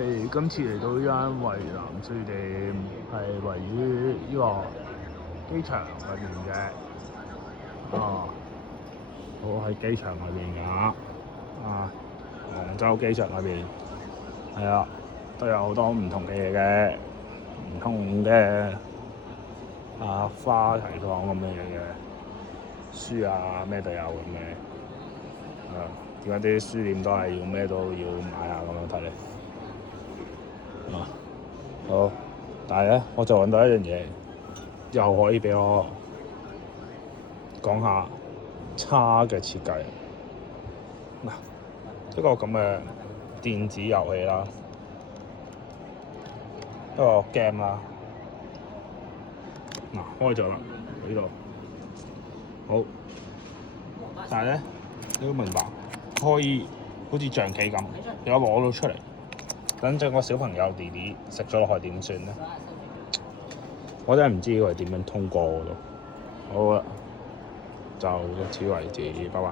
今次嚟到呢間圍南書店，係位於呢個機場裏面嘅。我喺機場裏面㗎。杭州機場裏邊係啊，都有好多唔同嘅嘢嘅，唔同嘅花提坊咁嘅嘢嘅，書啊咩都有咁嘅。點解啲書店都係要咩都要買下咁樣睇嚟？好，但係咧，我就揾到一樣嘢，又可以俾我講下叉嘅設計。一個咁嘅電子遊戲啦，一個 game 啦。開咗啦，呢度好，但係咧，你要明白，可以好似象棋咁，有攞到出嚟。等陣個小朋友弟弟食咗落去點算咧？我真係唔知佢點樣通過嘅咯。好啦，就到此為止，拜拜。